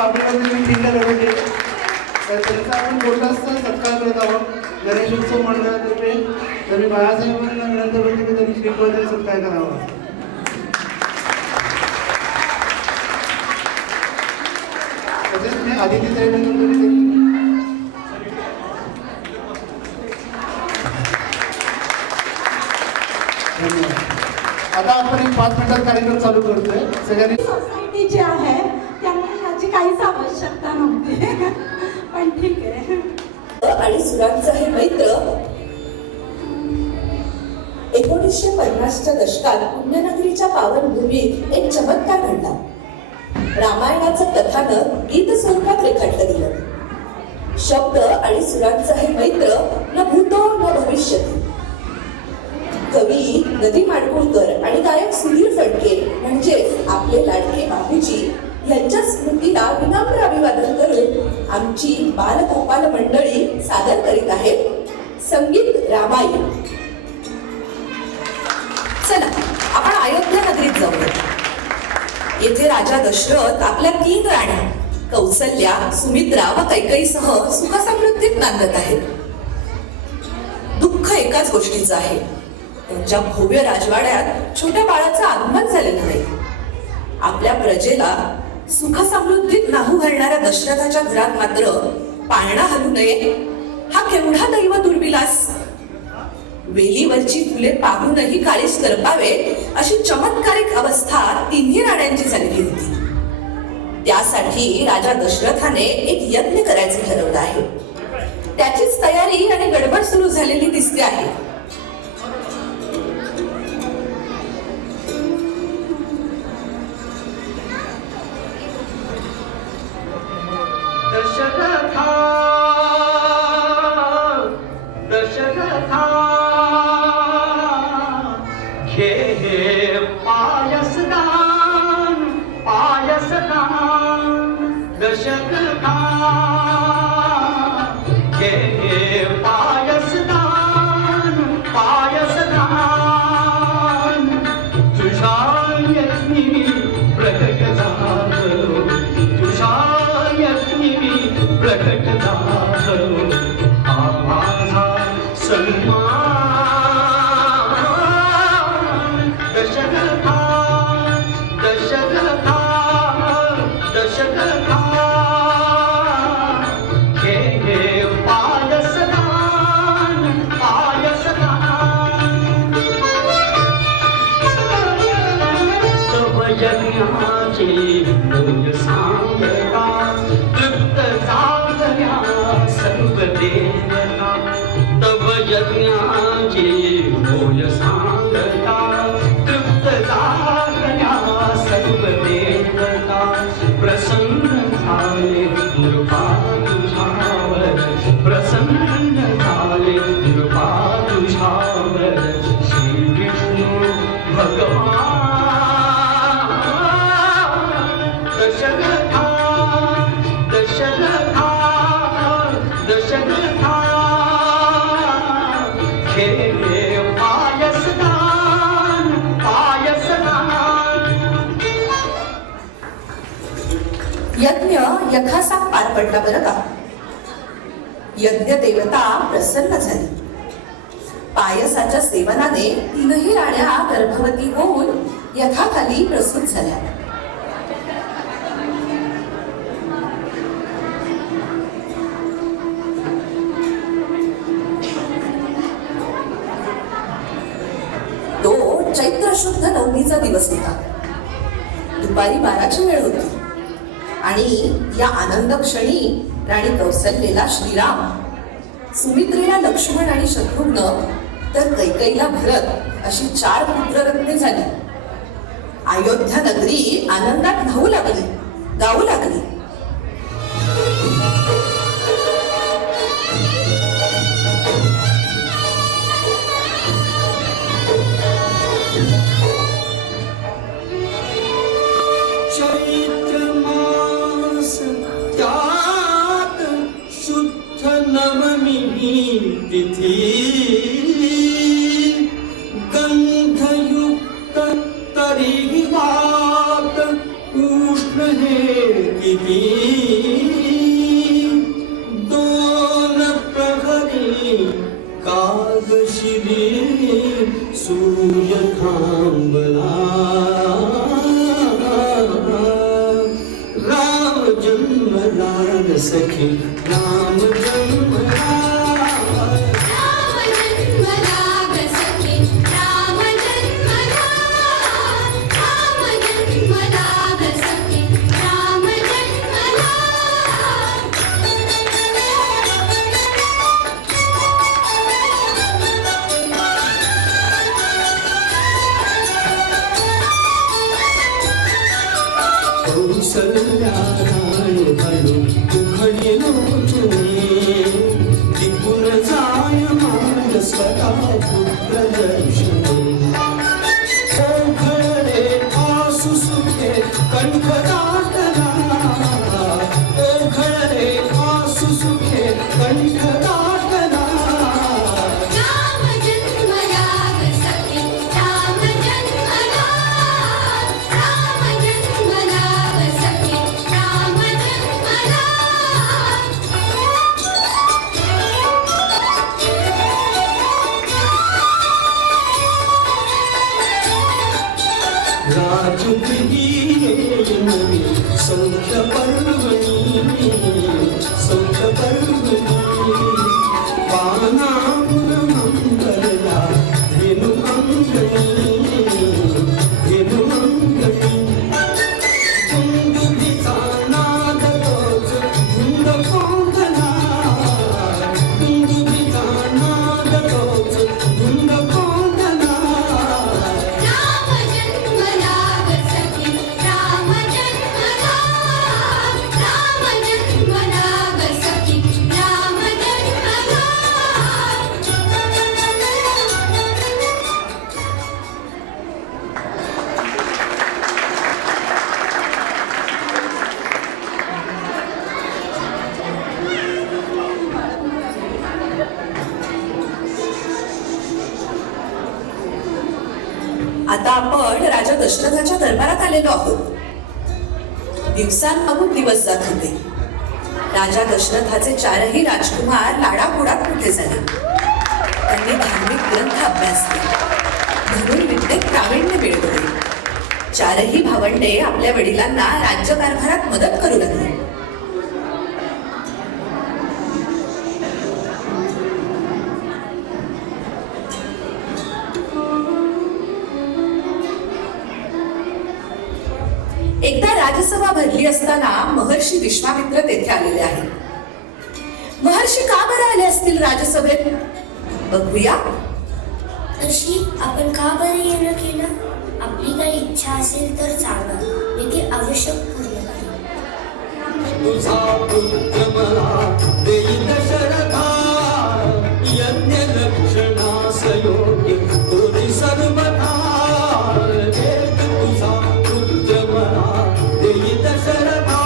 बाबूरावजी खिंड रवडे तर त्यांचा आपण छोटासा सत्कार करत आहोत गणेशोत्सव मंडळातर्फे. तर मी बाळासाहेबांना विनंती करतो की त्यांनी श्रीफळाचा सत्कार करावा. तसेच मी आदिती साहेबांना आता आपण एक 5 मिनिटात कार्यक्रम चालू करतोय. सगळ्यांनी सोसायटी जी आहे त्यांना याची काहीच आवश्यकता नव्हती पण ठीक आहे. आणि सुरांचं हे मैत्र 1950च्या दशकात पुण्यनगरीच्या पावनभूमीत एक चमत्कार घडला. रामायणाचं कथानक गीत स्वरूपात रेखाटलं गेलं. शब्द आणि सुरांचं हे मैत्र न भूतो न भविष्यती. कवी नदी माडगुळकर आणि गायक सुधीर फडके म्हणजे आपले लाडके बापूजी यांच्या स्मृतीला विनम्र अभिवादन करून आमची बालगोपाल मंडळी सादर करीत आहेत संगीत रामायण. चला आपण अयोध्या नगरीत जाऊया. येथे राजा दशरथ आपल्या 3 राण्या कौसल्या, सुमित्रा व कैकेयीसह सुखसमृद्धीत नांदत आहेत. दुःख एकाच गोष्टीचं आहे, त्यांच्या भव्य राजवाड्यात छोट्या बाळाचं आगमन झालेलं नाही. आपल्या प्रजेला सुख समृद्धीत नाहू घालणाऱ्या दशरथाच्या घरात मात्र पाळणा हलू नये हा केवढा दैव दुर्विलास. वेलीवरची फुले पाहूनही काळीज करपावे अशी चमत्कारिक अवस्था 3ही राण्यांची झालेली होती. त्यासाठी राजा दशरथाने एक यज्ञ करायचे ठरवलं आहे. त्याचीच तयारी आणि गडबड सुरू झालेली दिसते आहे. दशरथा घे पायसदान दशरथा घे पायसदान तुझ्या यज्ञी प्रकट झालो, तुझ्या यज्ञी प्रकट झालो. आवाजा सन्मान दशरथा दशरथा दशरथा घे पायसदान तव यज्ञाचे मोज सांगता तृप्त झाल्या सर्व देवता. तव यज्ञाचे मोज सांगता तृप्त झाल्या सर्व देवता. प्रसन्न झाले नृपा तुझ्यावर, प्रसन्न झाले नृपा तुझ्यावर. श्री विष्णू भगवान दशरथा दशरथा दशरथा घे पायसदान. यज्ञ यथासा पार पडला बरं का. यज्ञ देवता प्रसन्न झाली. पायसाच्या सेवनाने 3ही राण्या गर्भवती होऊन यथाखाली प्रसूत झाल्या. तो चैत्र शुद्ध नवमीचा दिवस होता. दुपारी 12ची वेळ होती आणि या आनंद क्षणी राणी कौसल्येला श्रीराम, सुमित्रेला लक्ष्मण आणि शत्रुघ्न तर कैकेयीला भरत अशी 4 पुत्ररत्ने झाली. अयोध्या नगरी आनंदात न्हावू लागली, गाऊ लागली. तिथी गंधयुक्त तरी वात उष्ण हे किती सखी राम जन्मला कौसल्या राणी हळू उघडी लोचने टिपून जाय माय स्वतः पुत्र दर्शने ओघळे आसू सुखे कंठ दाटला ओघळे आसू सुखे कंठ दाटला राजगृही सौख्य पर्वणी सौख्य पर्वणी पानामुर मंगलला धेनु अंगणी धेनु अंगणी कुंदुभीचा नाद तोच धुंद कोंदला कुंदुभीचा नाद तोच धुंद कोंदला आता आपण राजा दशरथाच्या दरबारात आलेलो आहोत. दिवसांमागून दिवस जात होते. राजा दशरथाचे चारही राजकुमार लाडापुडात मोठे झाले. त्यांनी धार्मिक ग्रंथ अभ्यासले, धनुर्विद्येत प्रावीण्य मिळवले. चारही भावंडे आपल्या वडिलांना राज्यकारभारात मदत करू लागले. एकदा राजसभा भरली असताना महर्षी विश्वामित्र तेथे आलेले आहेत. महर्षी का बरं आले असतील राजसभेत? बघूया. ऋषी, आपण का बरं येणं केलं? आपली काही इच्छा असेल तर सांगा, मी ती अवश्य पूर्ण करेन. तुझा पुत्र मला देई दशरथा यज्ञ लक्षणास योग्य तुझी सर्वथा तुझा पुत्र मला देई दशरथा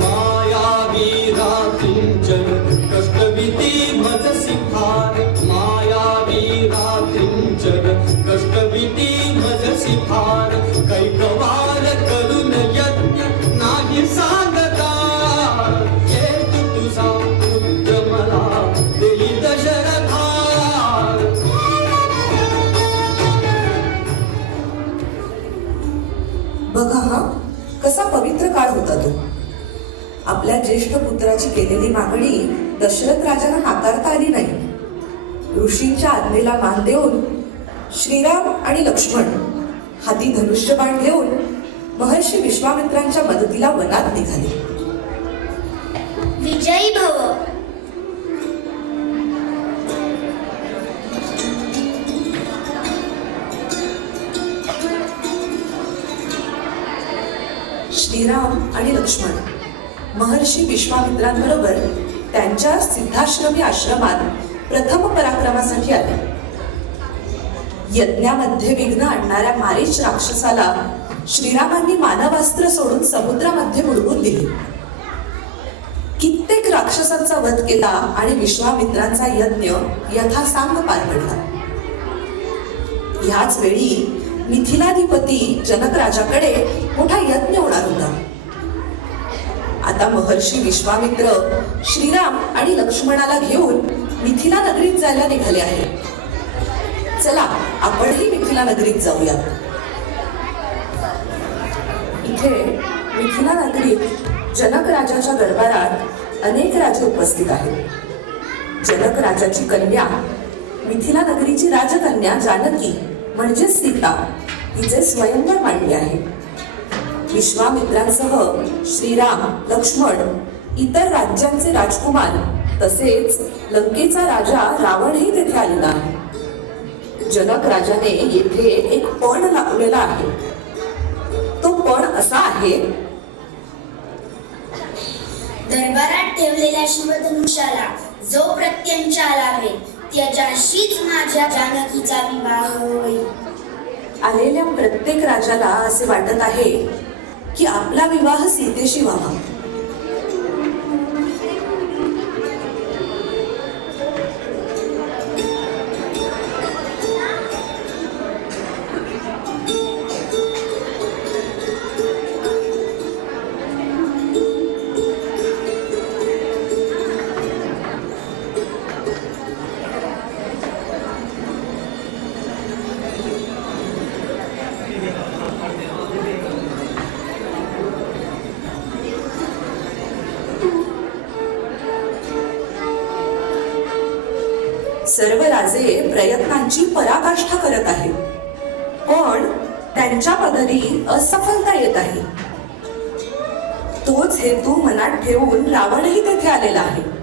मायावी रात्रिंचर कष्टविधी मजसी फार मायावी रात्रिंचर कष्टविधी मजसी फार कैकवार करून यज्ञ नाही सांगता हेतु तुझा पुत्र मला देई दशरथा बघा हा कसा पवित्र काळ होता तो. आपल्या ज्येष्ठ पुत्राची केलेली मागणी दशरथ राजाला नाकारता आली नाही. ऋषींच्या आज्ञेला मान देऊन श्रीराम आणि लक्ष्मण हाती धनुष्यबाण घेऊन महर्षी विश्वामित्रांच्या मदतीला वनात निघाले. विजयी भव. श्रीराम आणि लक्ष्मण महर्षी विश्वामित्रांबरोबर त्यांच्या सिद्धाश्रमी आश्रमात प्रथम पराक्रमासाठी आले. यज्ञामध्ये विघ्न आणणाऱ्या मारीच राक्षसाला श्रीरामांनी मानवास्त्र सोडून समुद्रामध्ये बुडवून दिले. कित्येक राक्षसांचा वध केला आणि विश्वामित्रांचा यज्ञ यथासांग पार पडला. ह्याच वेळी मिथिलाधिपती जनक राजाकडे मोठा यज्ञ होणार होता. आता महर्षी विश्वामित्र श्रीराम आणि लक्ष्मणाला घेऊन मिथिला नगरीत जायला निघाले आहेत. चला आपणही मिथिला नगरीत जाऊया. इथे मिथिला नगरीत जनक राजाच्या दरबारात अनेक राजे उपस्थित आहेत. जनक राजाची कन्या मिथिला नगरीची राजकन्या जानकी म्हणजे सीता हिचे स्वयंवर मांडले आहे. विश्वामित्रांसह श्रीराम, लक्ष्मण, इतर राज्यांचे राजकुमार तसेच लंकेचा राजा रावणही तेथे आलेला आहे. जनक राजाने येथे एक पण लावलेला आहे. तो पण असा आहे, दरबारात ठेवलेल्या शिवधनुष्याला जो प्रत्यंचा लावेल त्याच्याशीच माझ्या जानकीचा विवाह होईल. आलेल्या प्रत्येक राजाला असे वाटत आहे की आपला विवाह सीतेशी व्हावा. सर्व राजे प्रयत्नांची पराकाष्ठा करत आहेत, पण त्यांच्या पदरी असफलता येत आहे. तोच हेतू मनात ठेवून रावणही तेथे आलेला आहे.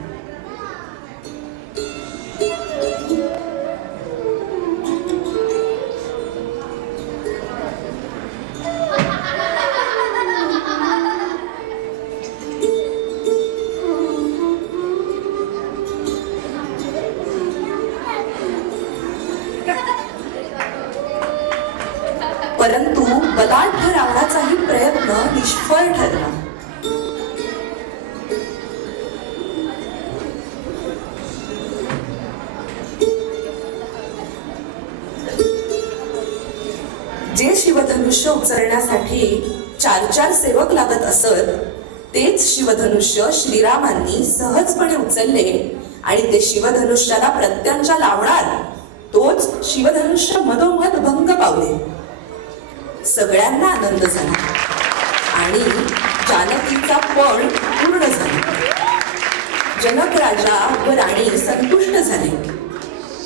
परंतु बलाढ्य रावणाचाही प्रयत्न निष्फळ ठरला. जे शिवधनुष्य उचलण्यासाठी 4 सेवक लागत असत, तेच शिवधनुष्य श्रीरामांनी सहजपणे उचलले आणि ते शिवधनुष्याला प्रत्यंचा लावणार तोच शिवधनुष्य मधोमध भंग पावले. सगळ्यांना आनंद झाला आणि जानकीचा पण पूर्ण झाला. जनक राजा व राणी संतुष्ट झाले.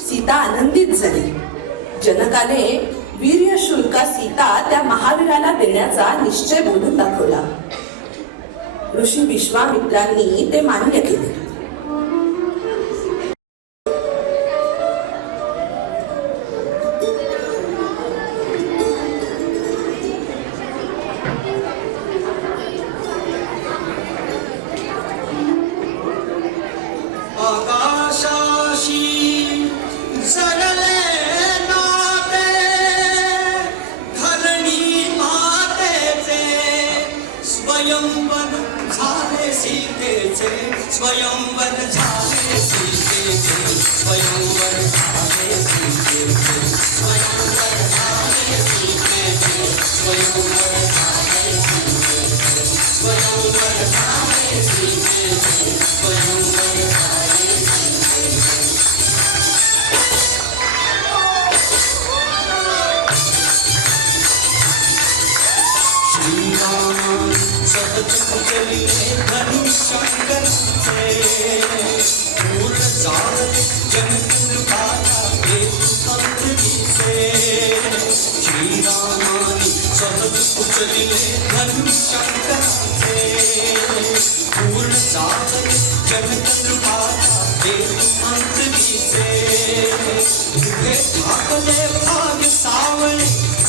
सीता आनंदित झाली. जनकाने वीर्यशुल्का सीता त्या महावीराला देण्याचा निश्चय बोलून दाखवला. ऋषी विश्वामित्रांनी ते मान्य केले. आकाशाशी जडले नाते धरणी मातेचे स्वयंवर झाले सीतेचे स्वयंवर झाले सीतेचे स्वयंवर झाले सीतेचे स्वयंवर झाले सीतेचे स्वयंवर झाले सीतेचे स्वयंवर झाले सीतेचे स्वयंवर चलिए धनुष्यंकरचे पूर्ण जाळे जनकुल पाया अंतरीचे श्रीरामानी सहज उचलिले धनुष्यंकरचे पूर्ण जाळे जनकुल पाया अंतरीचे तुझे ठाकले भाग्य सावळे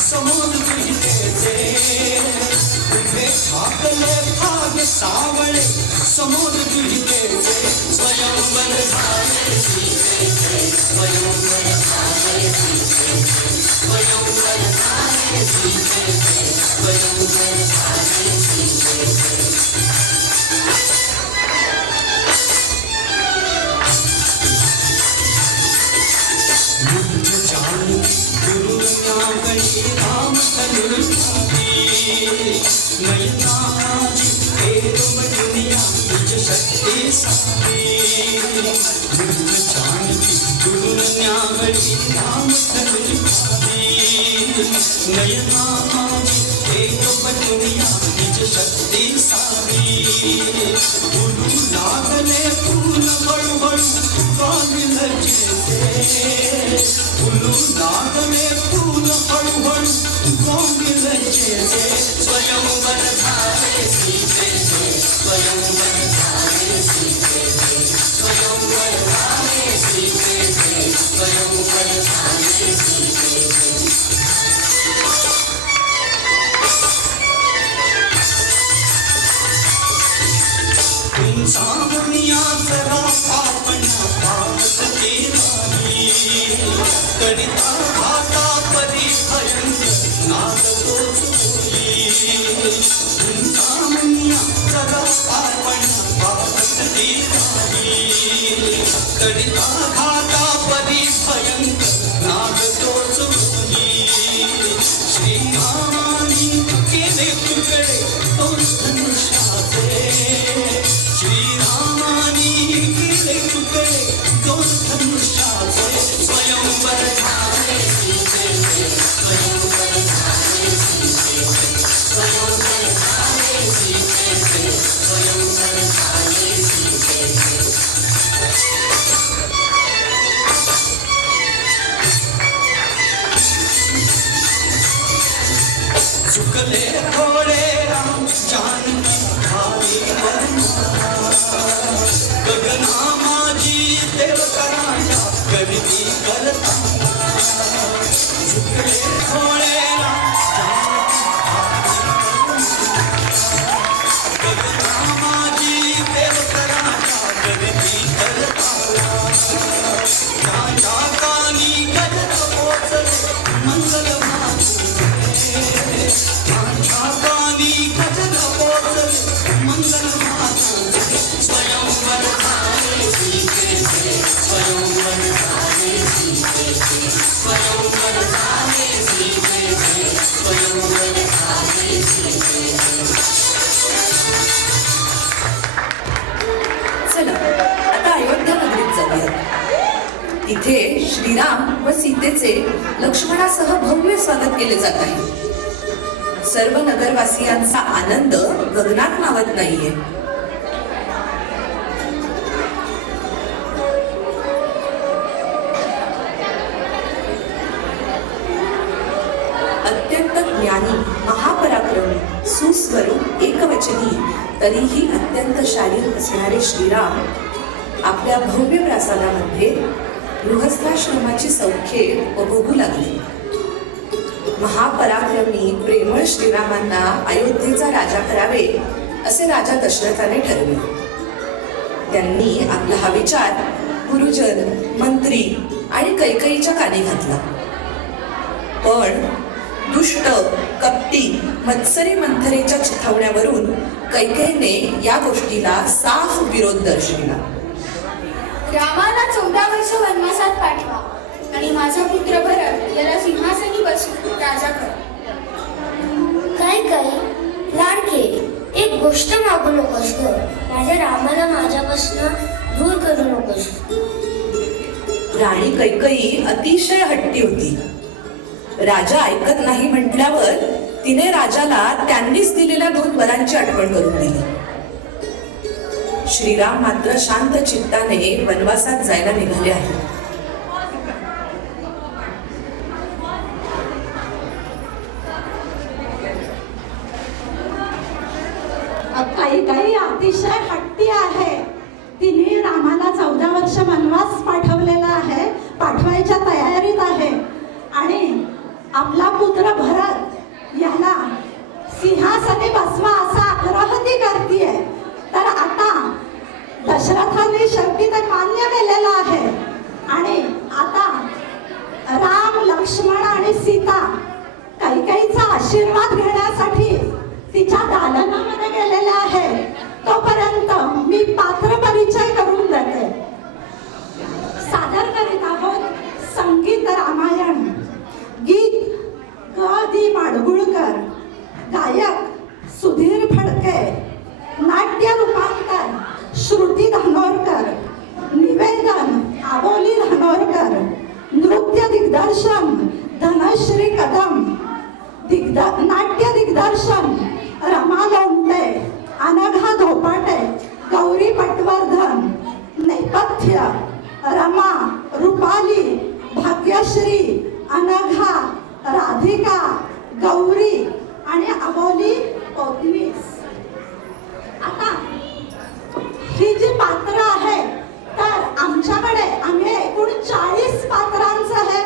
समुद्र विहितेचे तुझे ठाकले भाग्य सावळे समुद्र विहितेचे स्वयंवर झाले सीतेचे स्वयंवर झाले सीतेचे स्वयंवर झाले सीतेचे स्वयंवर झाले सीतेचे राम नयनाजी एवं दुनिया निज शक्ति सारी जानकी दुनियावली राम नयनाजी एक बटुनिया निज शक्ती सारी फुलू लागले फूल हळूहळू गाविल जैसे फुलू लागले फूल हळूहळू गाविल जैसे स्वयंवर झाले सीतेचे स्वयंवर झाले सीतेचे स्वयंवर झाले सीतेचे स्वयंवर झाले सीतेचे सावनिया जरा आपण पावत केली कडिता भाता परी भयंकर नाद तोच बोली सावनिया जरा आपण पावत केली कडिता भाता परी भयंकर नाद तोच बोली श्रीरामानी केले तुकडे दोन धनुष्याचे श्रीरामानी केले तुकडे दोन धनुष्याचे स्वयंवर झाले सीतेचे स्वयंवर झाले सीतेचे स्वयंवर झाले सीतेचे स्वयंवर झाले सीतेचे चुकले थोडे राम जानकी भारी गगना माझी देवकराच्या कविती करता चुकले थोडे राम गगना माझी देवकराच्या कविती करता माझ्या कानी गजर पोचले मंगल माझ्या कानी गजर पोचले मंगल स्वयंवर झाले सीतेचे स्वयंवर झाले सीतेचे स्वयंवर झाले सीतेचे स्वयंवर झाले सीतेचे चला आता अयोध्या नगरीत जाऊया. तिथे श्रीराम व सीतेचे लक्ष्मणासह भव्य स्वागत केले जात आहे. सर्व नगरवासियांचा आनंद गगनात मावत नाहीये. अत्यंत ज्ञानी, महापराक्रमी, सुस्वरूप, एकवचनी, तरीही अत्यंत शालीन असणारे श्रीराम आपल्या भव्य प्रासादामध्ये गृहस्थाश्रमाची सौख्ये उपभोगू लागले. महापराक्रमी प्रेमळ श्रीरामांना अयोध्येचा राजा करावे असे राजा दशरथाने ठरविले. त्यांनी आपला हा विचार गुरुजन, मंत्री आणि कैकेयीच्या कानी घातला. पण दुष्ट, कपटी, मत्सरी मंथरेच्या चिथावण्यावरून कैकेयीने या गोष्टीला साफ विरोध दर्शविला. रामाला 14 वर्ष वनवासात पाठवा आणि माझा पुत्र भरत याला सिंहासनी बसवून राजा कर. काय लाडके, एक गोष्ट मागू नकोस ग. माझ्या रामाला माझ्यापासून दूर करू नकोस. राणी कैकेयी अतिशय हट्टी होती. राजा ऐकत नाही म्हटल्यावर तिने राजाला त्यांनीच दिलेल्या 2 वरांची आठवण करून दिली. श्रीराम मात्र शांत चित्ताने वनवासात जायला निघाले आहेत. कैकेयी अतिशय हट्टी आहे. तिने रामाला 14 वर्ष वनवास पाठवलेला आहे, पाठवायच्या तयारीत आहे आणि आपला पुत्र भरत याला सिंहासनी बसवा असा आग्रह ती करतीये. तर आता दशरथाने शेवटी तर मान्य केलेलं आहे आणि आता राम, लक्ष्मण आणि सीता कैकेयीचा आशीर्वाद घेण्यासाठी तिच्या दालनामध्ये गेलेले आहे. तोपर्यंत मी पात्र परिचय करून देते. सादर करीत आहोत संगीत रामायण. गीत ग दी माडगुळकर, गायक सुधीर फडके, नाट्य रूपांतर श्रुती धानोरकर, निवेदन आबोली धानोरकर, नृत्य दिग्दर्शन धनश्री कदम, दिग्दर्शन नाट्य दिग्दर्शन रमा लोमटे, अनघा धोपाटे, गौरी पटवर्धन. नेपथ्य रमा, रुपाली, भाग्यश्री, अनघा, राधिका, गौरी आणि अबोली कोकणीस. आता ही जी पात्र आहे तर आमच्याकडे आम्ही एकूण 40 पात्रांचं हे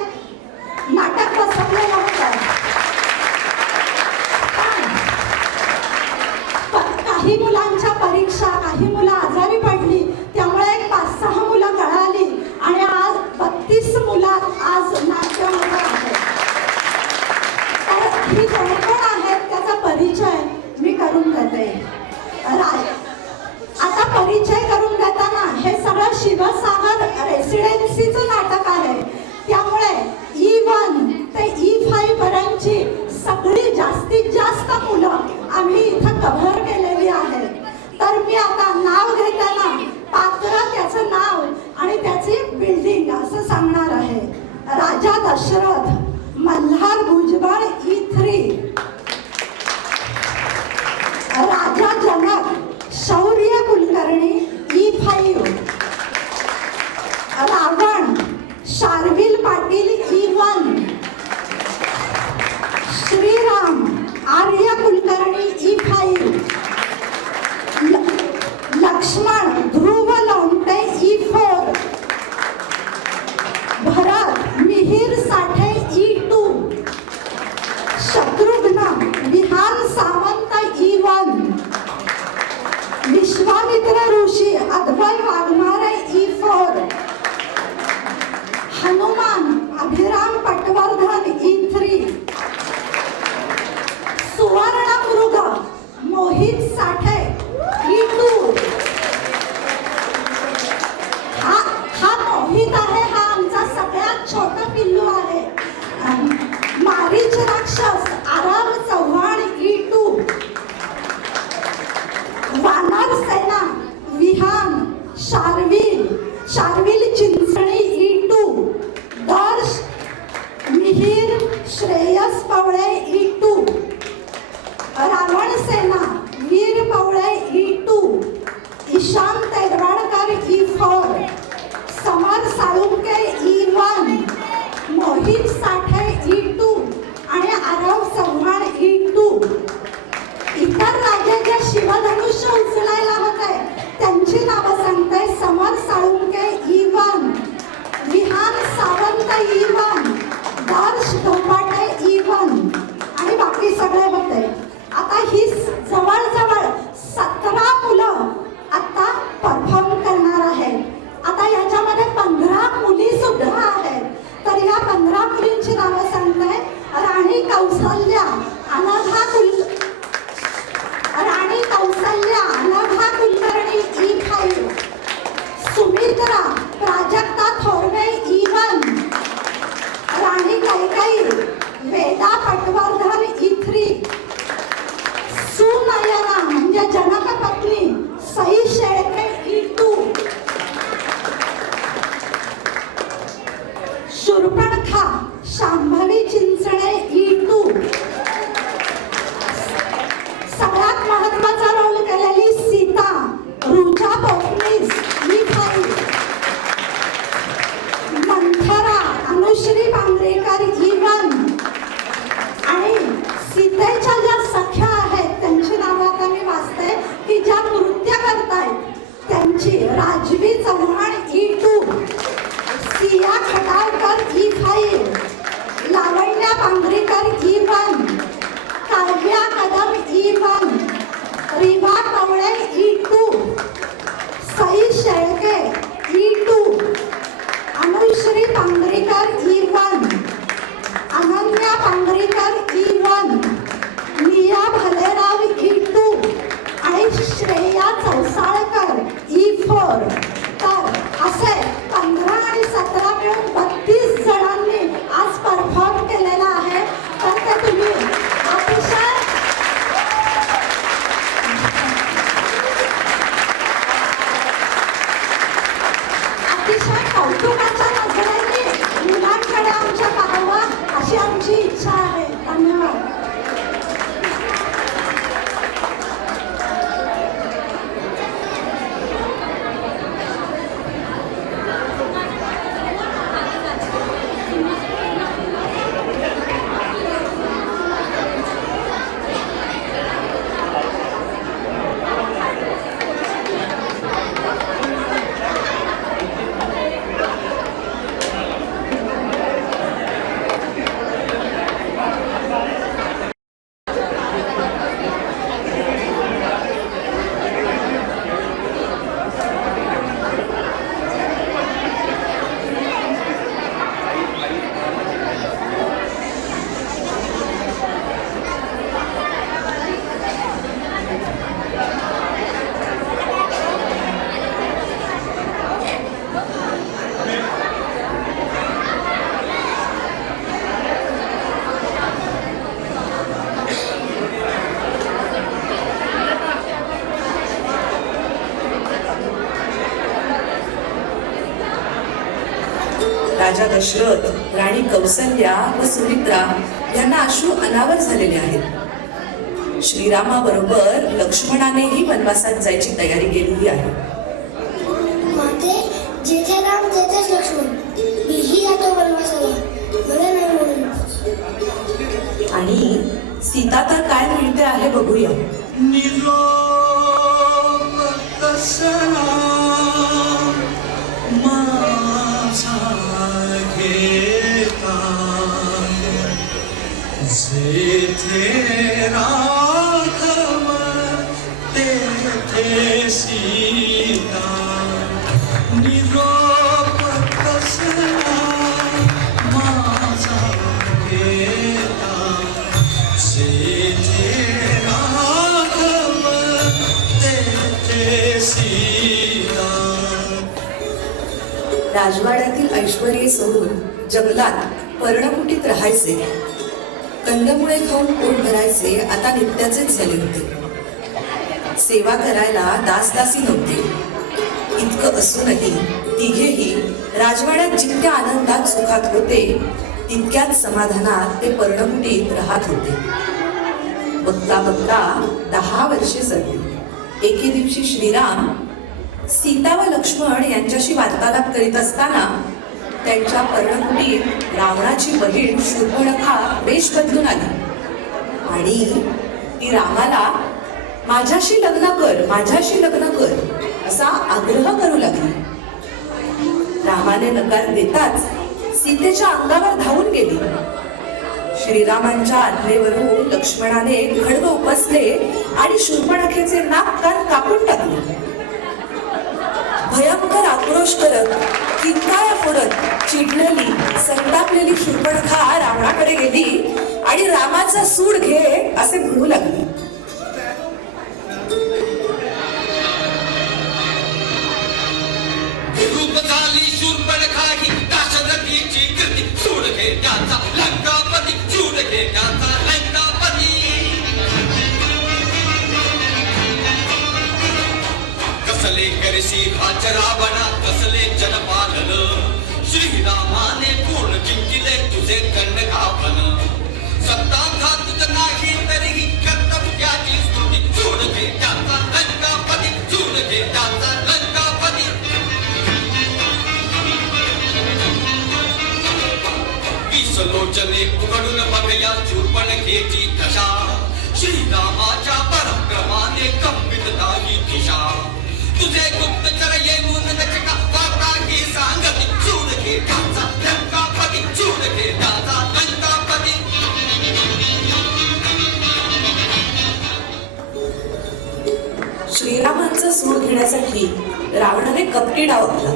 नाटक बसवलेलं होतं. काही मुलांच्या परीक्षा, काही मुलं आजारी पडली, त्यामुळे एक 5-6 मुलं कळाली आणि आज 32 मुलं आज नाट्य होत आहे. तर ही कोण कोण आहेत त्याचा परिचय मी करून देते. आता परिचय करून देताना हे सगळं शिवसागर रेसिडेन्सीचं नाटक आहे, त्यामुळे E1 ते E5 पर्यंतची सगळी जास्तीत जास्त मुलं आम्ही इथं कव्हर केलेली आहेत. तर मी आता नाव घेताना पात्र, त्याचं नाव आणि त्याची बिल्डिंग असं सांगणार आहे. राजा दशरथ, मल्हार भुजबळ E3. राजा जनक, शौर्य कुलकर्णी E5. रावण, शार्विल पाटील E1. श्रीराम, आर्य कुलकर्णी E5. लक्ष्मण, ध्रुव लोमटे E4. भरत, मिहिर साठे E2. शत्रुघ्न, विहान सावंत E1. विश्वामित्र ऋषी, अद्वय वाघमारे E4. हनुमान, अभिराम पटवर्धन E3. सुवर्णमृग, मोहित साठे E2. हा मोहित आहे, हा आमचा सगळ्यात छोटा पिल्लू आहे. मारीच राक्षस, आराम चव्हाण E2. वानर सेना, विहान, शार्वी राजा दशरथ, राणी कौसल्या व सुमित्रा यांना अश्रू अनावर झालेले आहेत. श्रीरामाबरोबर लक्ष्मणानेही वनवासात जायची तयारी केलेली आहे. माते, जेथे राम तेथेच लक्ष्मण. मीही जातो वनवासाला, मला नाही म्हणून. आणि सीता तर काय म्हणते आहे बघूया. निरोप कसला माझा घेता, जेथे राघव तेथे सीता. निरोप कसला माझा घेता, जेथे राघव तेथे सीता. राजवाड्यातील ऐश्वर्य सोडून जंगलात पर्णकुटीत राहायचे, कंदमुळे खाऊन पोट भरायचे आता नित्याचेच झाले होते. सेवा करायला दासदासी नव्हते. इतकं असूनही तिघेही राजवाड्यात जितक्या आनंदात सुखात होते तितक्याच समाधानात ते पर्णकुटीत राहत होते. बघता बघता 10 वर्षे सरली. एके दिवशी श्रीराम सीता व लक्ष्मण यांच्याशी वार्तालाप करीत असताना त्यांच्या पर्णकुटीत रावणाची बहीण शूर्पणखा वेश बदलून आली आणि ती रामाला माझ्याशी लग्न कर असा आग्रह करू लागली. रामाने नकार देताच सीतेच्या अंगावर धावून गेली. श्रीरामांच्या आज्ञेवरून लक्ष्मणाने खड्ग उपसले आणि शूर्पणखेचे नाक कान कापून टाकले. भयंकर आक्रोश करत, किंकाळ्या फोडत चिडलेली संतापलेली शूर्पणखा रावणाकडे गेली आणि रामाचा सूड घे असे म्हणू लागली. रूप झाली शूर्पणखा ही दाशरथीची कृती. सूड घे त्याचा लंकापती, सूड घे त्याचा लंकापती. कसले करशी हाच रावणा, कसले जनपालन. श्रीरामाने पूर्ण जिंकिले तुझे दंडकापन. सत्ता घातुक नाही तरीही कर्तव्याची स्तुती. सूड घे त्याचा लंकापती, सूड घे त्याचा लंकापती. विसलोचने उघडून बघया शूर्पणखेची दशा. श्रीरामाच्या पराक्रमाने कंपित नाही दिशा. तुझे गुप्तचर येऊन नका वार्ता ही सांगती. सूड घे त्याचा लंकापती, सूड घे त्याचा लंकापती. श्रीरामांचा सूड घेण्यासाठी रावणाने कपटी डाव आखला.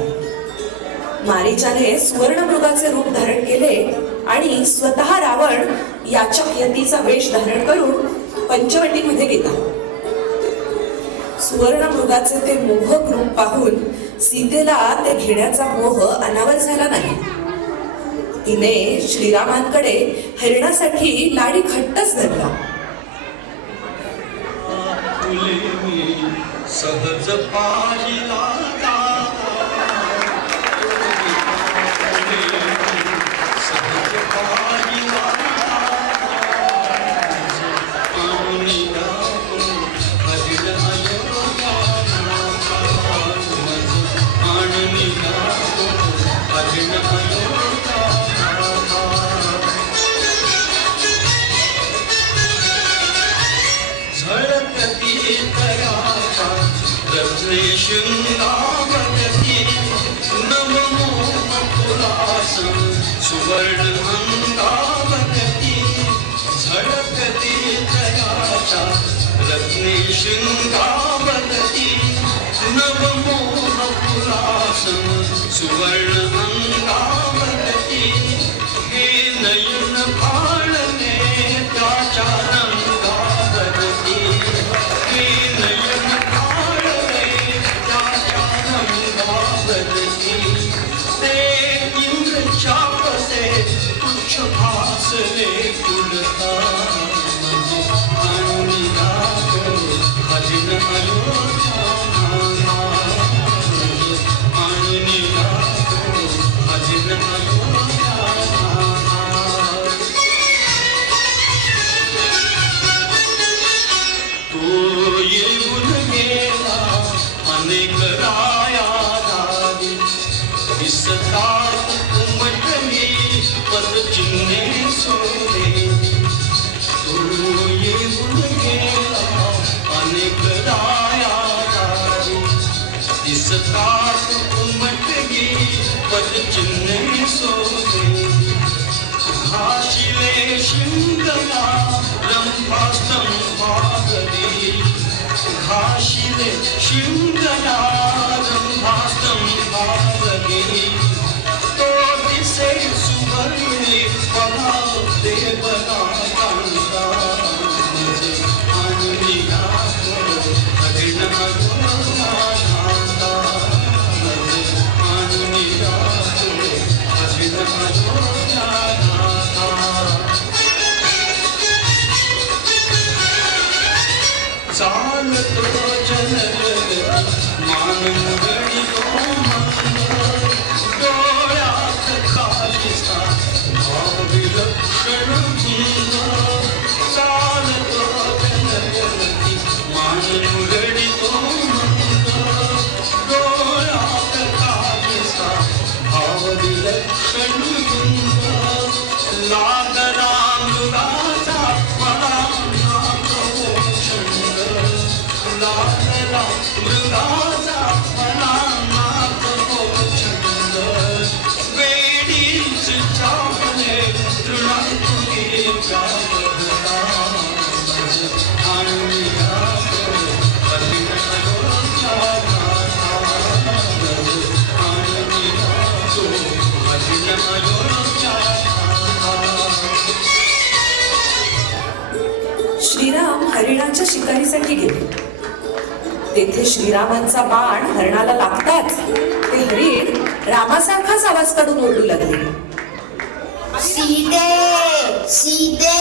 मारीचाने सुवर्णमृगाचे रूप धारण केले आणि स्वतः रावण याचक यतीचा वेश धारण करून पंचवटीमध्ये गेला. सुवर्णमृगाचे ते मोहक रूप पाहून सीतेला ते घेण्याचा मोह अनावर झाला नाही. तिने श्रीरामांकडे हरिणासाठी लाडी खट्टच धरला. तुले मी सहज पाहिला सहज पाहिला झळकती तयाचा रत्ने शृंगावती. नवमोहपुलास सुवर्ण अंगावती. झळकती तयाचा रत्ने शृंगावती. नवमोहपुलास सुवर्ण अंगावती. हे नयन भाळणे त्याच्या रंगावती. हे नयन भाळणे त्याच्या रंगावती. ते इंद्र चापसे तुच्छ भासले कुलता. आणि भजन अयोध्या आणि बसले शिंगणारंभास्तंभावगे तो दिसे सुवर्णे बघा देवना कांता आणिया अभिनव नाथा आणिया अभिनव नाथा चालतो जनगती मानगणी तो डोळ्यात खालीसा भावविलक्षण भंग चालतो जनगती मानगणी तो डोळ्यात खालीसा भावविलक्षण भंग लागला मृगाचा मला लागला मृगाचा मनात छंद वेडीच चावले तृणातुकी चावला आणिया श्रीराम हरिणाच्या शिकारीसाठी गेले. तेथे श्रीरामांचा बाण हरणाला लागताच ते हरिण रामासारखाच आवाज काढून ओरडू लागले. सीते सीते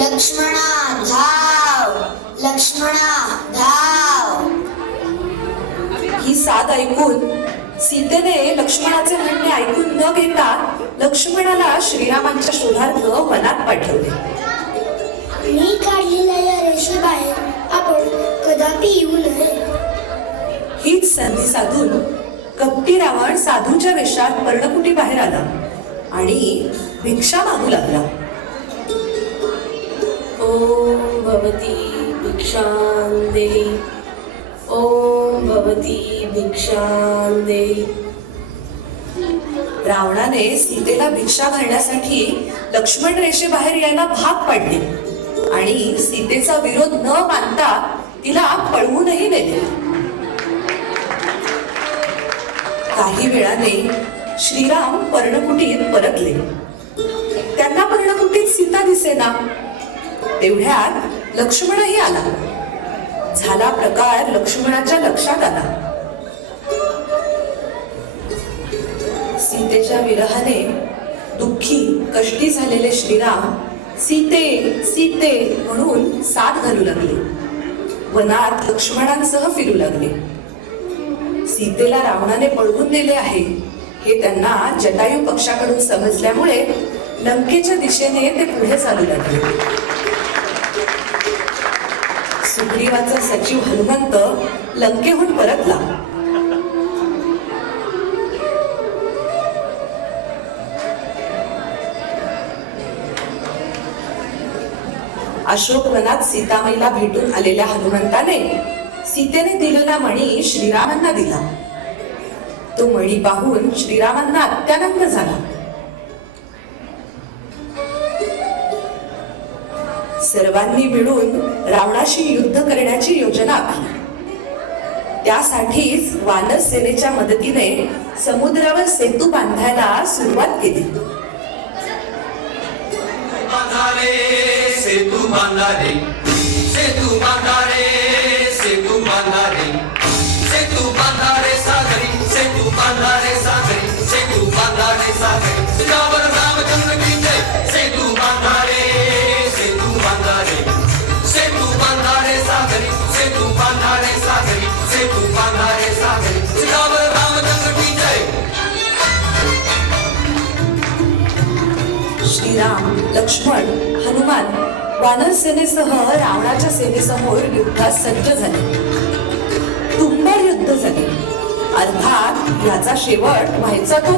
लक्ष्मणा धाव लक्ष्मणा धाव. ही साद ऐकून सीतेने लक्ष्मणाचे म्हणणे ऐकून न घेता लक्ष्मणाला श्रीरामांच्या शोधार्थ वनात पाठवले. मी काढलेल्या या रेषेबाहेर आपण कदापि येऊ नये. हीच संधी साधून कपटी रावण साधूच्या वेशात पर्णकुटी बाहेर आला आणि भिक्षा मागू लागला. ओम भवती भिक्षां देहि ओम भवती भिक्षां देहि. रावणाने सीतेला भिक्षा घालण्यासाठी लक्ष्मण रेषेबाहेर यायला भाग पाडले आणि सीतेचा विरोध न मानता तिला पळवूनही नेले. काही वेळाने श्रीराम पर्णकुटीत परतले. त्यांना पर्णकुटीत सीता दिसेना. तेवढ्यात लक्ष्मणही आला. झाला प्रकार लक्ष्मणाच्या लक्षात आला. सीतेच्या विरहाने दुःखी कष्टी झालेले श्रीराम सीते सीते म्हणून साद घालू लागले. वनात लक्ष्मणांसह फिरू लागले. सीतेला रावणाने पळवून नेले आहे हे त्यांना जटायू पक्षाकडून समजल्यामुळे लंकेच्या दिशेने ते पुढे चालू लागले. सुग्रीवाचा सचिव हनुमंत लंकेहून परतला. अशोकवनात सीतामाईला भेटून आलेल्या हनुमंताने सीतेने दिलेला मणी श्रीरामांना दिला. तो मणी पाहून श्रीरामांना अत्यानंद झाला. सर्वांनी मिळून रावणाशी युद्ध करण्याची योजना आखली. त्यासाठीच वानर सेनेच्या मदतीने समुद्रावर सेतू बांधायला सुरुवात केली. सेतू बांधारे सेतू बांधारे सेतू बांधारे सेतू बांधारे सागरी सेतू बांधारे सागरी सेतू बांधारे सागरी सियावर रामचंद्र की जय. सेतू बांधारे सेतू बांधारे सेतू बांधारे सागरी सेतू बांधारे सागरी सेतू बांधारे सागरी सियावर रामचंद्र की जय. श्रीराम लक्ष्मण हनुमान वानर सेनेसह रावणाच्या सेनेसमोर युद्धात सज्ज झाले. तुंबळ युद्ध झाले. अर्थात याचा शेवट व्हायचा तो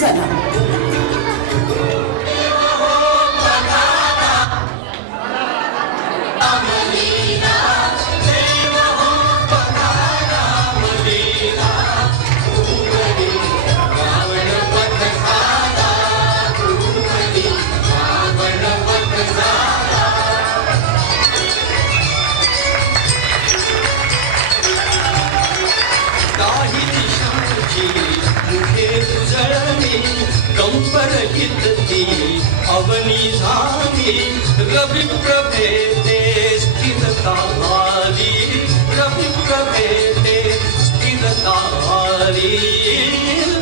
झाला. देवा रवि प्रभेते स्थिरता आली रवि प्रभेते स्थिरता आली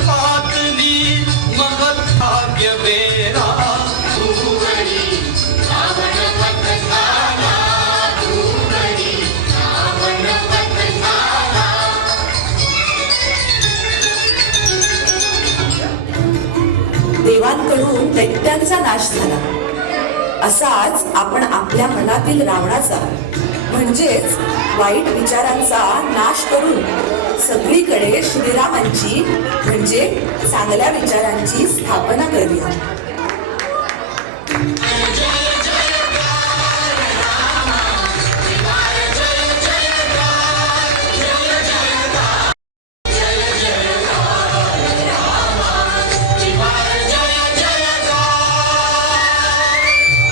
पातली महत भाग्य मेरा भुवनी रावण वध झाला भुवनी रावण वध झाला. देवांकडून दैत्यांचा नाश झाला. असाच आपण आपल्या मनातील रावणाचा म्हणजेच वाईट विचारांचा नाश करून सगळीकडे श्रीरामांची म्हणजे चांगल्या विचारांची स्थापना करूया.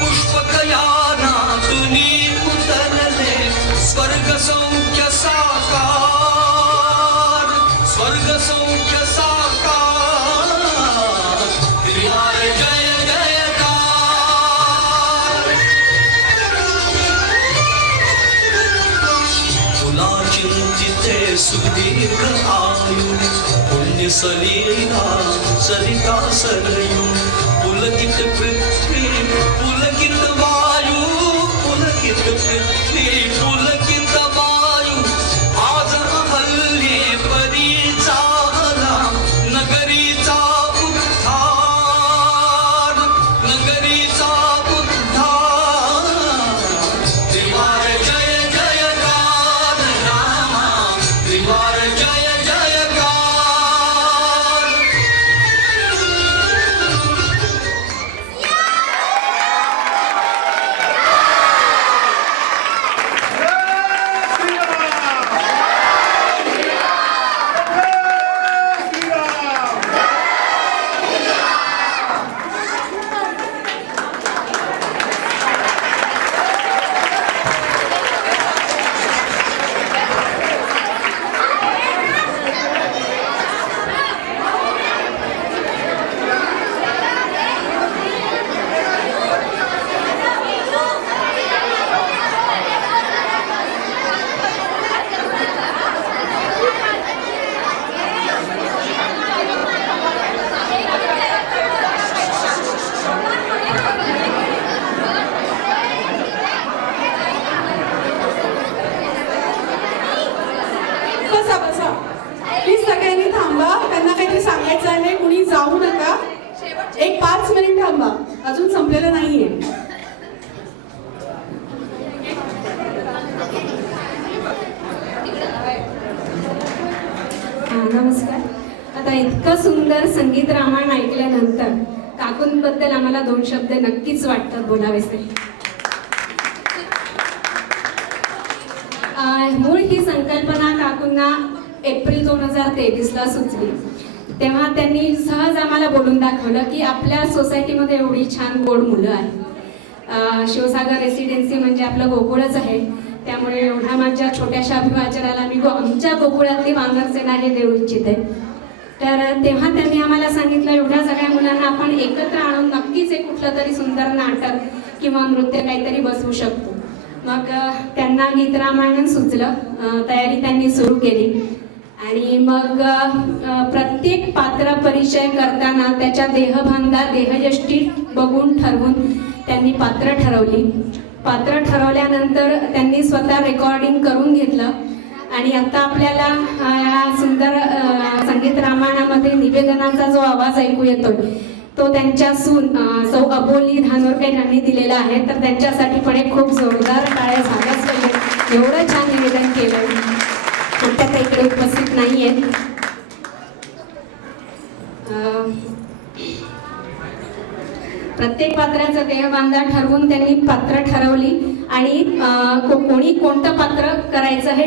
पुष्पकयानातुनी उतरले स्वर्ग सौख्य साकार स्वर्ग सौख्य साकार श्रीवार जय जयकार. तुला चिंतिते सुदीर्घ आयु पुण्य सलिला सरिता सरयू पुलकित पृथ्वी पुलकित वायू पुलकित पृथ्वी पुलकित वायू आज हल्ली परी चाला नगरीचा उद्धार नगरीचा उद्धार. त्रिवार जय जयकार रामा त्रिवार जय जयकार. बसा बसा प्लीज सगळ्यांनी थांबा. त्यांना काहीतरी सांगायचं आहे. कुणी जाऊ नका. एक 5 मिनिट थांबा. अजून संपलेलं नाहीये. नमस्कार. आता इतकं सुंदर संगीत रामायण ऐकल्यानंतर काकूंबद्दल आम्हाला 2 शब्द नक्कीच वाटतात बोलावेसे. मूळ ही संकल्पना काकूंना एप्रिल 2023ला सुचली. तेव्हा त्यांनी सहज आम्हाला बोलून दाखवलं की आपल्या सोसायटीमध्ये एवढी छान गोड मुलं आहेत. शिवसागर रेसिडेन्सी म्हणजे आपलं गोकुळच आहे. त्यामुळे एवढ्या माझ्या छोट्याशा अभिवाचनाला मी आमच्या गोकुळातली वानरसेना हे देऊ इच्छिते. तर तेव्हा त्यांनी आम्हाला सांगितलं एवढ्या सगळ्या मुलांना आपण एकत्र आणून नक्कीच एक कुठलं तरी सुंदर नाटक किंवा नृत्य काहीतरी बसवू शकतो. मग त्यांना गीत रामायण सुचलं. तयारी त्यांनी सुरू केली आणि मग प्रत्येक पात्र परिचय करताना त्याच्या देहबांधा देहयष्टी बघून ठरवून त्यांनी पात्र ठरवली. पात्र ठरवल्यानंतर त्यांनी स्वतः रेकॉर्डिंग करून घेतलं आणि आता आपल्याला या सुंदर संगीत रामायणामध्ये निवेदनाचा जो आवाज ऐकू येतोय तो त्यांच्या सून सौ अबोली धानोरकर यांनी दिलेला आहे. तर त्यांच्यासाठी पण एक खूप जोरदार टाळ्या झाल्याच पाहिजे. एवढं छान निवेदन केलं. त्या इकडे उपस्थित नाही आहेत. प्रत्येक पात्राचं देहबांधा ठरवून त्यांनी पात्र ठरवली आणि कोणी कोणतं पात्र करायचं हे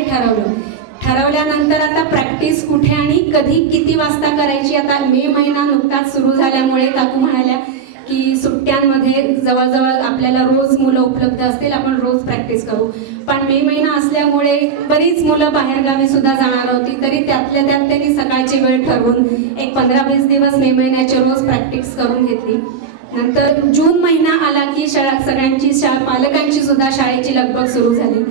ठरवल्यानंतर आता प्रॅक्टिस कुठे आणि कधी किती वाजता करायची. आता मे महिना नुकताच सुरू झाल्यामुळे काकू म्हणाल्या की सुट्ट्यांमध्ये जवळजवळ आपल्याला रोज मुलं उपलब्ध असतील, आपण रोज प्रॅक्टिस करू. पण मे महिना असल्यामुळे बरीच मुलं बाहेरगावी सुद्धा जाणार होती. तरी त्यातल्या त्यात त्यांनी सकाळची वेळ ठरवून एक 15-20 दिवस मे महिन्याचे रोज प्रॅक्टिस करून घेतली. नंतर जून महिना आला की सगळ्यांची पालकांची सुद्धा शाळेची लगबग सुरू झाली.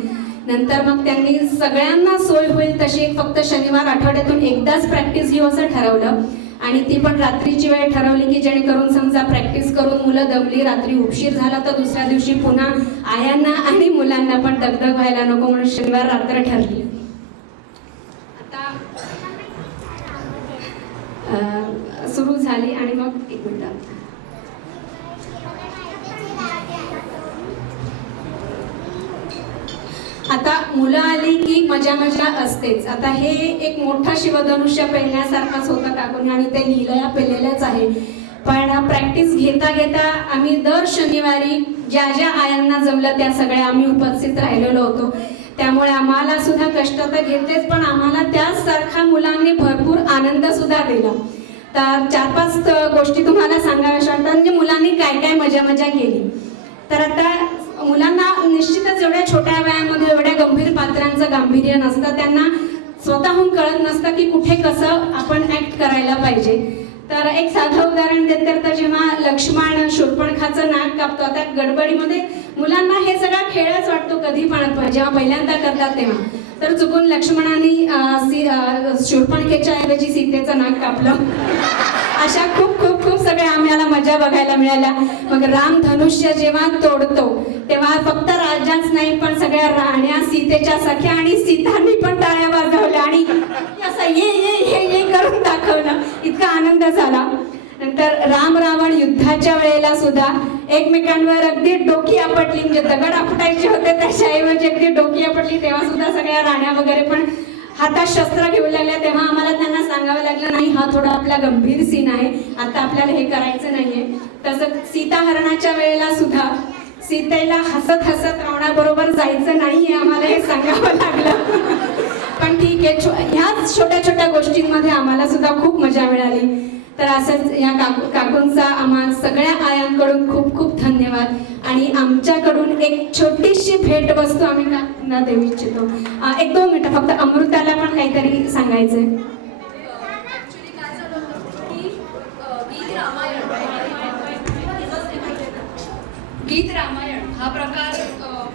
नंतर मग त्यांनी सगळ्यांना सोय होईल तशी फक्त शनिवार आठवड्यातून एकदाच प्रॅक्टिस घेऊ असं ठरवलं आणि ती पण रात्रीची वेळ ठरवली की जेणेकरून समजा प्रॅक्टिस करून मुलं दमली, रात्री उशीर झाला तर दुसऱ्या दिवशी पुन्हा आयांना आणि मुलांना पण दगदग व्हायला नको म्हणून शनिवार रात्र ठरली. आता सुरू झाली आणि मग एक मिनिट. आता मुलं आली की मजा मजा असतेच. आता हे एक मोठा शिवधनुष्य पेलण्यासारखाच होतं काकून आणि ते लिहिल्या पेललेल्याच आहे. पण प्रॅक्टिस घेता घेता आम्ही दर शनिवारी ज्या ज्या आयांना जमलं त्या सगळ्या आम्ही उपस्थित राहिलेलो होतो. त्यामुळे आम्हाला सुद्धा कष्ट तर घेतलेच पण आम्हाला त्याचसारखा मुलांनी भरपूर आनंद सुद्धा दिला. तर 4-5 गोष्टी तुम्हाला सांगाव्याशा वाटतात म्हणजे मुलांनी काय काय मजा मजा केली. तर आता मुलांना निश्चितच एवढ्या छोट्या वयामध्ये एवढ्या गंभीर पात्रांचं गांभीर्य नसतं, त्यांना स्वतःहून कळत नसतं की कुठे कसं आपण ऍक्ट करायला पाहिजे. तर एक साधं उदाहरण देते तर जेव्हा लक्ष्मण शूर्पणखाचं नाक कापतो त्या गडबडीमध्ये मुलांना हे सगळा खेळच वाटतो कधी पण जेव्हा पहिल्यांदा करतात तेव्हा. तर चुकून लक्ष्मणाने शूर्पणखेच्या ऐवजी सीतेचं नाक कापलं. अशा खूप खूप खूप सगळ्या आम्हाला मजा बघायला मिळाल्या. मग राम धनुष्य जेव्हा तोडतो तेव्हा फक्त राजाच नाही पण सगळ्या राण्या सीतेच्या सख्या आणि सीतांनी पण टाळ्या वाजवल्या आणि असं ये करून दाखवलं. इतका आनंद झाला. नंतर राम रावण युद्धाच्या वेळेला सुद्धा एकमेकांवर अगदी डोकी आपटली म्हणजे दगड आपटायचे होते त्याच्याऐवजी अगदी डोकी आपटली. तेव्हा सुद्धा सगळ्या राण्या वगैरे पण हातात शस्त्र घेऊन लागल्या. तेव्हा आम्हाला त्यांना सांगावं लागलं नाही हा थोडा आपला गंभीर सीन आहे, आता आपल्याला हे करायचं नाहीये. तसं सीताहरणाच्या वेळेला सुद्धा सीतेला हसत हसत रावणाबरोबर जायचं नाहीये आम्हाला हे सांगावं लागलं. पण ठीक आहे, ह्याच छोट्या छोट्या गोष्टींमध्ये आम्हाला सुद्धा खूप मजा मिळाली. तर असंच या काकूंचा आम्हा सगळ्या आयांकडून खूप खूप धन्यवाद आणि आमच्याकडून एक छोटीशी भेटवस्तू आम्ही काकूंना देऊ इच्छितो. 1-2 मिनिटं फक्त अमृताला पण काहीतरी सांगायचंय. गीत रामायण हा प्रकार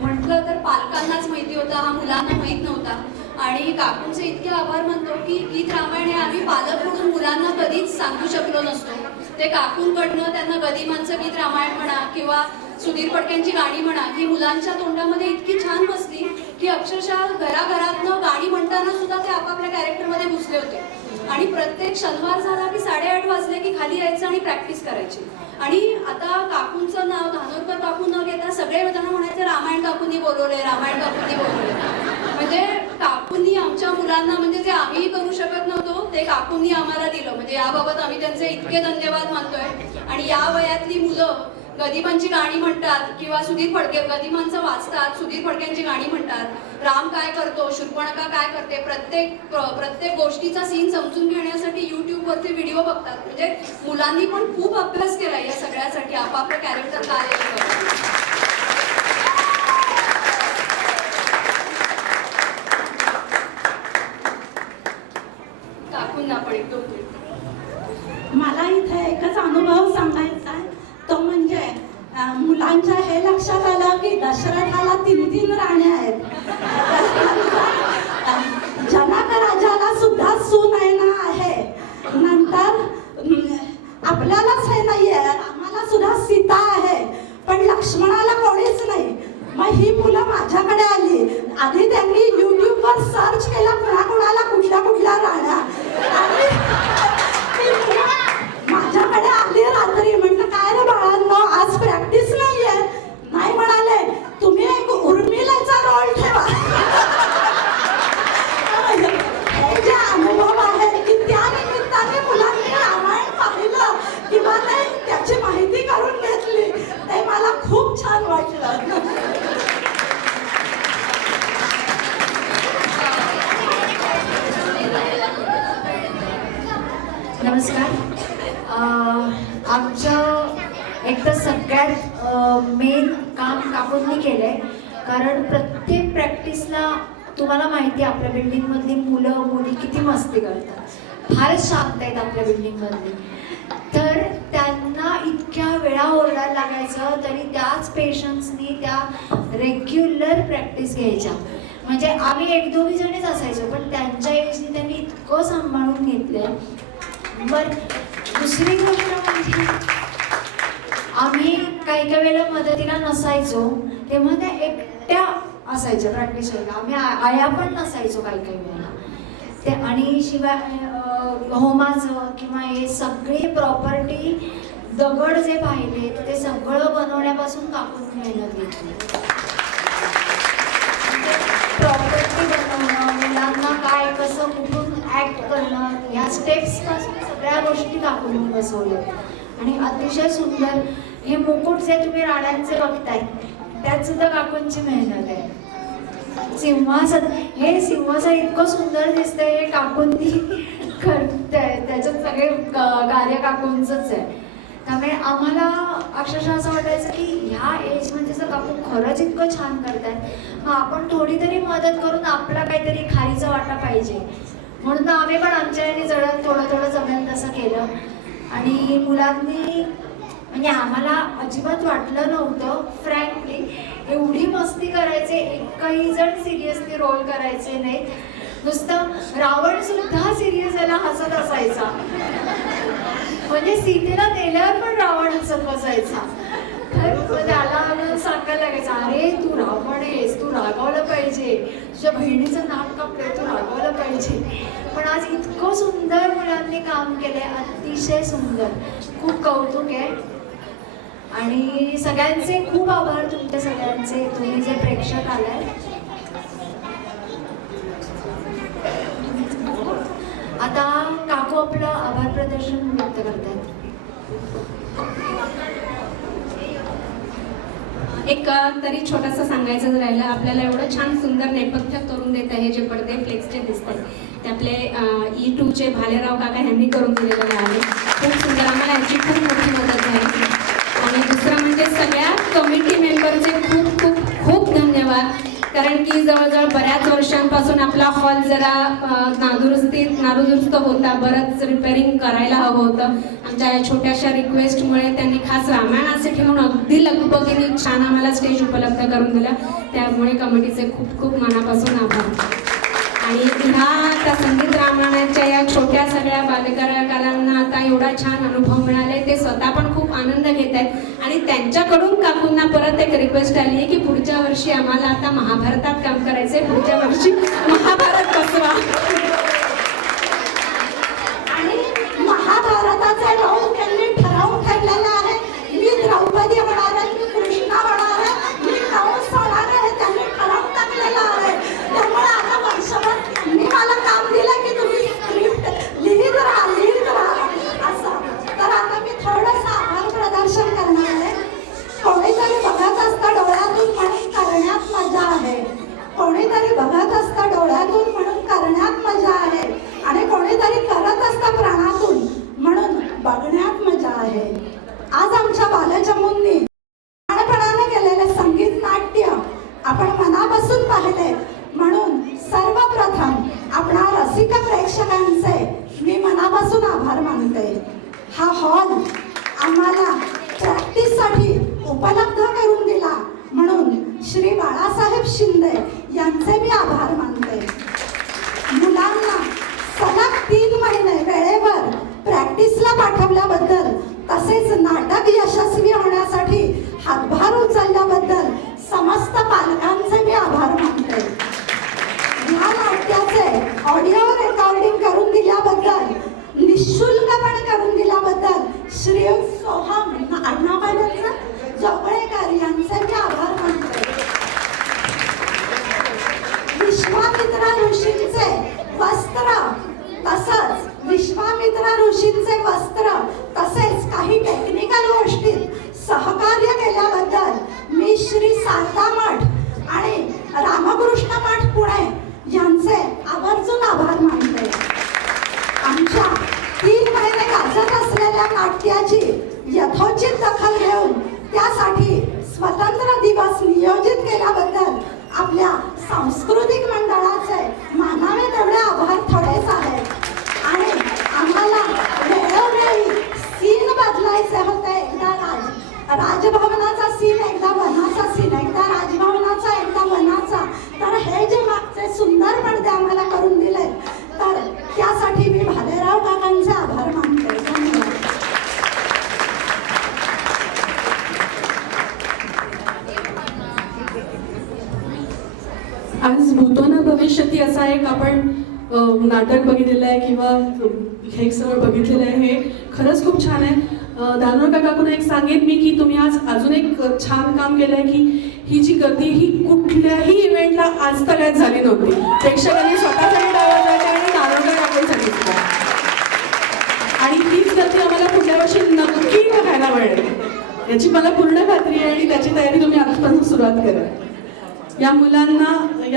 म्हटलं तर पालकांनाच माहिती होता, हा मुलांना माहीत नव्हता. आणि काकूंचे इतके आभार मानतो की गीत रामायण हे आम्ही पालक म्हणून मुलांना कधीच सांगू शकलो नसतो. ते काकूंकडनं त्यांना गदिमांचं गीत रामायण म्हणा किंवा सुधीर फडक्यांची गाणी म्हणा ही मुलांच्या तोंडामध्ये इतकी छान बसली की अक्षरशः घराघरातनं गाणी म्हणताना सुद्धा ते आपापल्या कॅरेक्टरमध्ये घुसले होते. आणि प्रत्येक शनिवार झाला की 8:30 वाजले की खाली यायचं आणि प्रॅक्टिस करायची. आणि आता काकूंचं नाव धानोरकर काकू न घेता सगळे जण म्हणायचे रामायण काकूंनी बोलवले, रामायण काकूंनी बोलवले. म्हणजे काकूंनी आमच्या मुलांना म्हणजे जे आम्ही करू शकत नव्हतो ते काकूंनी आम्हाला दिलं. म्हणजे याबाबत आम्ही त्यांचे इतके धन्यवाद मानतोय. आणि या वयातली मुलं गदिमांची गाणी म्हणतात किंवा सुधीर फडके गदिमांचं वाचतात, सुधीर फडक्यांची गाणी म्हणतात, राम काय करतो, शूर्पणखा काय करते, प्रत्येक गोष्टीचा सीन समजून घेण्यासाठी युट्यूबवरती व्हिडिओ बघतात. म्हणजे मुलांनी पण खूप अभ्यास केला या सगळ्यासाठी आपापलं कॅरेक्टर काय आहे. काकूंना पण 1-2 मिनिट. मला इथे एकच अनुभव सांगायचा आहे तो म्हणजे मुलांच्या हे लक्षात आलं की दशरथाला 3 राण्या आहेत. जनक राजाला सुद्धा सुनयना आहे. नंतर आपल्यालाच हे नाहीये, आम्हाला सुद्धा सीता आहे पण लक्ष्मणाला कोणीच नाही. मग ही मुलं माझ्याकडे आली. आधी त्यांनी युट्यूबवर सर्च केला कुणाकुणाला कुठल्या कुठल्या राण्या आणि माझ्याकडे आली रात्री. म्हटलं काय रे बाळांनो आज प्रॅक्टिस नाहीये. नाही म्हणाले तुम्ही एक उर्मिलाचा रोल ठेवा. हे जे अनुभव आहे की त्या निमित्ताने मुलांनी रामायण पाहिलं किंवा त्याची माहिती करून घेतली ते मला खूप छान वाटलं. नमस्कार. आमचं एक तर सगळ्यात मेन काम काकूंनी केलं आहे. कारण प्रत्येक प्रॅक्टिसला तुम्हाला माहिती आहे आपल्या बिल्डिंगमधली मुलं मुली किती मस्ती करतात, फारच शांत आहेत आपल्या बिल्डिंगमधली. तर त्यांना इतक्या वेळा ओरडायला लागायचं तरी त्याच पेशन्सनी त्या रेग्युलर प्रॅक्टिस घ्यायच्या. म्हणजे आम्ही एक दोघी जणीच असायचो पण त्यांच्या एजनी त्यांनी इतकं सांभाळून घेतलंय. बरं, दुसरी गोष्ट म्हणजे आम्ही काही काही वेळेला मदतीला नसायचो तेव्हा त्या एकट्या असायच्या प्रॅक्टिस व्हायला. आम्ही आया पण नसायचो काही काही वेळेला ते. आणि शिवाय होमाचं किंवा हे सगळी प्रॉपर्टी दगड जे पाहिले ते सगळं बनवण्यापासून काकून मेहनत घेतली. प्रॉपर्टी बनवणं, मुलांना काय कसं कुठून ॲक्ट करणं, ह्या स्टेप्सपासून सगळ्या गोष्टी काकून बसवल्या. आणि अतिशय सुंदर हे मुकुट जे तुम्ही राण्यांचे बघताय त्यात सुद्धा काकूंची मेहनत आहे. सिंहासन, हे सिंहासन इतकं सुंदर दिसतंय हे काकूंनी करताय, त्याच्यात सगळे कार्य काकूंचंच आहे. त्यामुळे आम्हाला अक्षरशः असं वाटायचं की ह्या एजमध्ये जर काकू खरंच इतकं छान करतायत मग आपण थोडी तरी मदत करून आपला काहीतरी खारीचा वाटा पाहिजे. म्हणून आम्ही पण आमच्या याने जडत थोडं थोडं जमेल तसं केलं. आणि मुलांनी म्हणजे आम्हाला अजिबात वाटलं नव्हतं फ्रँकली एवढी मस्ती करायचे, एकही जण सिरियसली रोल करायचे नाहीत. नुसतं रावण सुद्धा सिरियस याला हसत असायचा. म्हणजे सीतेला नेल्यावर पण रावण हसत बसायचा. तर त्याला सांगायला लागायचं, अरे तू रावण आहेस, तू रागावलं पाहिजे, तुझ्या बहिणीचं नाक कापलंय, तू रागावलं पाहिजे. पण आज इतकं सुंदर मुलांनी काम केलंय, अतिशय सुंदर, खूप कौतुक आहे. आणि सगळ्यांचे खूप आभार तुमच्या सगळ्यांचे, तुम्ही जे प्रेक्षक आलाय. आता काकू आपलं आभार प्रदर्शन व्यक्त करतात. एक तरी छोटंसं सांगायचं जर राहिलं, आपल्याला एवढं छान सुंदर नेपथ्य करून देत आहे जे पडदे फ्लेक्सचे दिसत आहेत ते आपले E2चे भालेराव काका यांनी करून दिलेले आहे. खूप सुंदर, आम्हाला याची खूप मोठी मदत झाली. आणि दुसरं म्हणजे सगळ्या कमिटी मेंबरचे खूप खूप खूप धन्यवाद. कारण की जवळजवळ बऱ्याच वर्षांपासून आपला हॉल जरा नादुरुस्त होता, बरंच रिपेअरिंग करायला हवं होतं. आमच्या छोट्याशा रिक्वेस्टमुळे त्यांनी खास रामायणाचे ठेवून अगदी लगबगीने छान आम्हाला स्टेज उपलब्ध करून दिला. त्यामुळे कमिटीचे खूप खूप मनापासून आभार. आणि ह्या आता संगीत रामायणाच्या या छोट्या सगळ्या बालकलाकारांना आता एवढा छान अनुभव मिळाले, ते स्वतः पण खूप आनंद घेत आहेत. आणि त्यांच्याकडून काकूंना परत एक रिक्वेस्ट आली आहे की पुढच्या वर्षी आम्हाला आता महाभारतात काम करायचंय, पुढच्या वर्षी महाभारत बसवा. आणि महाभारताचा रोल त्यांनी ठरवून ठेवलेला आहे. मी द्रौपदी होणार आहे, मी कृष्णा होणार आहे, मी कंस होणार आहे, त्यांनी ठरवून टाकलेलं आहे. त्यामुळे आता वर्षभर मी मला काम दिलं की तुम्ही स्क्रिप्ट लिहित राहा असं. तर आता मी थोडंसं आभार प्रदर्शन करणार आहे. कोणीतरी बघत असतं डोळ्यातून म्हणून करण्यात मजा आहे, कोणीतरी बघत असतं डोळ्यातून म्हणून करण्यात मजा आहे, आणि कोणीतरी करत असतं प्राणातून म्हणून बघण्यात मजा आहे. आज आमच्या बालचमूंनी प्राणपणाने केलेले संगीत नाट्य आपण मनापासून पाहिले म्हणून सर्वप्रथम आपणा रसिक प्रेक्षकांचे मी मनापासून आभार मानते. हा हॉल आम्हाला प्रॅक्टिससाठी उपलब्ध करून दिला म्हणून श्री बाळासाहेब शिंदे यांचे मी आभार मानते. मुलांना सलग 3 महिने वेळेवर प्रॅक्टिसला पाठवल्याबद्दल, तसेच नाटक यशस्वी होण्यासाठी हातभार उचलल्याबद्दल समस्त पालकांचे मी आभार मानते. ह्या नाट्याचे ऑडिओ रेकॉर्डिंग करून दिल्याबद्दल, निशुल्कपणे करून दिल्याबद्दल श्री सोहम अण्णाबाईंचा जोगळेकर यांचे मी आभार मानते. विश्वामित्र ऋषींचे वस्त्र तसेच काही टेक्निकल गोष्टीत सहकार्य केल्याबद्दल मी श्री शारदा मठ आणि रामकृष्ण मठ पुणे यांचे आवर्जून आभार मानते. आमच्या 3 महिने गाजत असलेल्या नाट्याची यथोचित दखल घेऊन त्यासाठी स्वतंत्र दिवस नियोजित केल्याबद्दल आपल्या सांस्कृतिक मंडळाचे मानावे तेवढे आभार थोडेच आहेत. आणि आम्हाला वेळोवेळी सीन बदलायचे होते, एकदा आज भूतो न भविष्यती असा एक आपण नाटक बघितलेलं आहे किंवा हे सगळं बघितलेलं आहे. हे खरंच खूप छान आहे. दानोरकर काकूंना एक सांगेन मी की तुम्ही आज अजून एक छान काम केलं आहे की ही जी गर्दी ही कुठल्याही इव्हेंटला आज तक झाली नव्हती. प्रेक्षकांनी स्वतःसाठी डावा जायच्या आणि दानोरकर काकूंसाठी सुद्धा. आणि हीच गर्दी आम्हाला पुढल्या वर्षी नक्की बघायला मिळेल याची मला पूर्ण खात्री आहे आणि त्याची तयारी तुम्ही आजपासून सुरुवात करा. या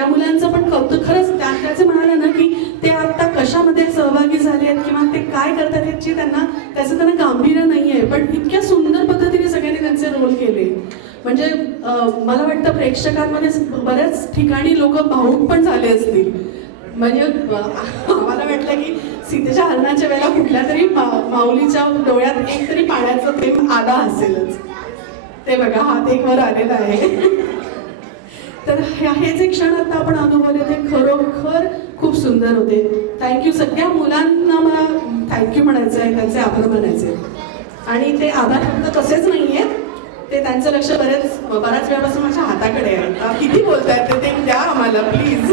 मुलांचं पण कौतुक खरंच त्याचे म्हणाले ना की ते आता कशामध्ये सहभागी झाले आहेत किंवा ते काय करतात याची त्याचं त्यांना गांभीर्य नाही आहे, पण इतक्या सुंदर पद्धतीने सगळ्यांनी त्यांचे रोल केले. म्हणजे मला वाटतं प्रेक्षकांमध्ये बऱ्याच ठिकाणी लोक भावूक पण झाले असतील. म्हणजे आम्हाला वाटलं की सीतेच्या हरणाच्या वेळेला कुठल्या तरी माऊलीच्या डोळ्यात एक तरी पाण्याचं प्रेम आला असेलच. ते बघा हात एक वर आलेला आहे. तर हे जे क्षण आता आपण अनुभवले ते खरोखर खूप सुंदर होते. थँक्यू. सगळ्या मुलांना मला थँक्यू म्हणायचं आहे, त्यांचे आभार मानायचे. आणि ते आभार फक्त तसेच नाही आहेत, ते त्यांचं लक्ष बऱ्याच वेळापासून माझ्या हाताकडे आहे. किती बोलतायत ते द्या आम्हाला प्लीज.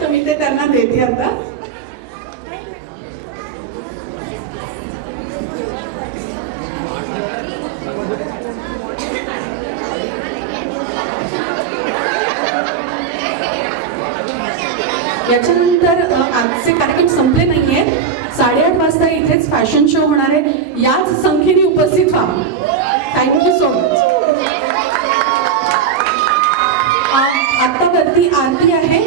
तर मी ते त्यांना देते आता. याच्यानंतर आजचे कार्यक्रम संपले नाहीये. 8:30 वाजता इथेच फॅशन शो होणार आहे. याच संख्येने उपस्थित व्हा. Thank you so much. आता वरती आरती आहे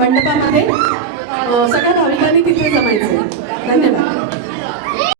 मंडपामध्ये. सगळ्या भाविकांनी तिथे जमायचं. धन्यवाद.